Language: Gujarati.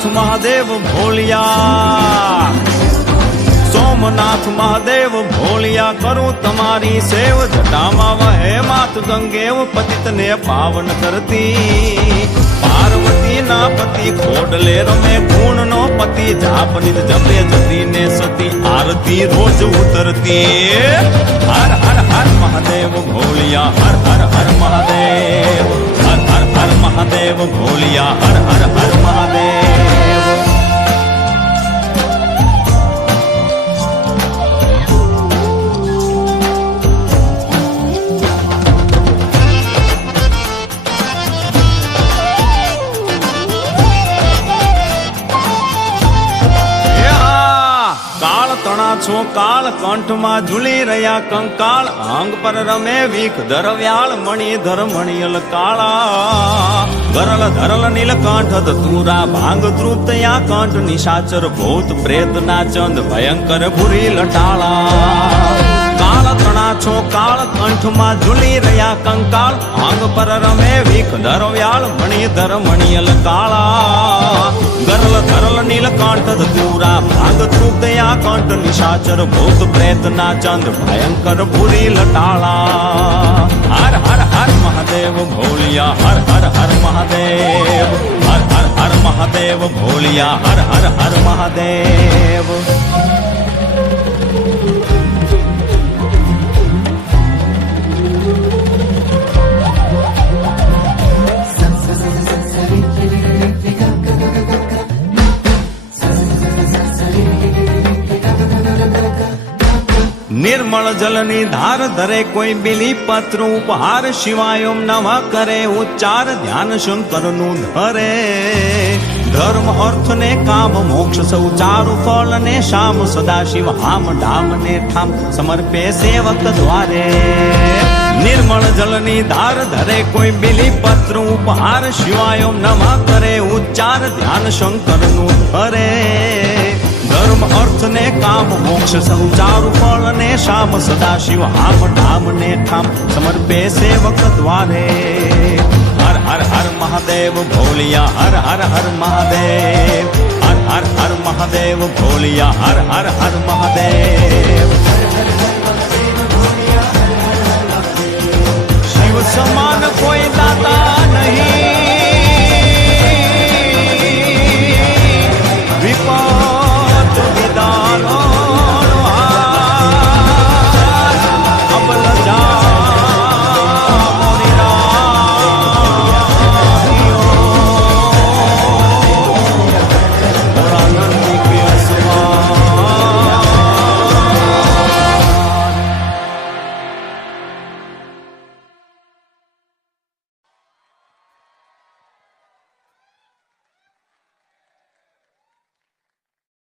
સોમનાથ મહાદેવ ભોલિયા, સોમનાથ મહાદેવ ભોલિયા, કરું તમારી સેવ, જટામાં વહે માત ગંગેવ, પતિતને પાવન કરતી, પાર્વતી ના પતિ ખોડલે રમે, ગુણ નો પતિ જાપ નિત જપે, જતી ને સતી આરતી રોજ ઉતરતી. હર હર હર મહાદેવ ભોલિયા, હર હર હર મહાદેવ, હર હર હર મહાદેવ ભોલિયા, હર હર હર મહાદેવ. છો કાળ કંઠમાં ઝૂલી રહ્યા કંકાળ, અંગ પર રમે વીખ ધરવ્યાળ, મણિધર મણિયલ કાળા, ગરલ ધરલ નીલકંઠ ધતુરા, ભાંગ તૃપ્તયા કંઠ, નિશાચર ભૂત પ્રેત ના ચંદ, ભયંકર ભૂરી લટાળા. કાળ તણા છો કાળ કંઠમાં ઝૂલી રહ્યા કંકાળ, અંગ પર રમે વીખ ધરવ્યાળ, મણિધર મણિયલ કાળા, ગરલ ધરલ નીલકંઠ ધતુરા, ભાંગ તૃપ્તયા કંઠ, નિશાચર ભૂત પ્રેત ના ચંદ, ભયંકર ભૂરી લટાળા. હર હર હર મહાદેવ ભોલિયા, હર હર હર મહાદેવ, હર હર હર મહાદેવ ભોલિયા, હર હર હર મહાદેવ. નિર્મળ જલની ધાર ધરે કોઈ બિલી પત્ર ઉપહાર, શિવાય ઓમ નમઃ કરે ઉચ્ચાર, ધ્યાન શંકરનું ધરે. ધર્મ અર્થ ને કામ મોક્ષ સૌ ચારુ ફળ ને શામ, સદાશિવ હામ ધામ ને ઠામ, સમર્પે સેવક દ્વારે. નિર્મળ જલની ધાર ધરે કોઈ બિલી પત્ર ઉપહાર, શિવાય ઓમ નમઃ કરે ઉચ્ચાર, ધ્યાન શંકરનું ધરે. ધર્મ અર્થ ને કામ મોક્ષ સૌ ચારુ ફળ ને શામ, સદાશિવ હામ ધામ ને ઠામ, સમર્પે સેવક દ્વારે. હર હર હર મહાદેવ ભોલિયા, હર હર હર મહાદેવ, હર હર હર મહાદેવ ભોલિયા, હર હર હર મહાદેવ. શિવ સમા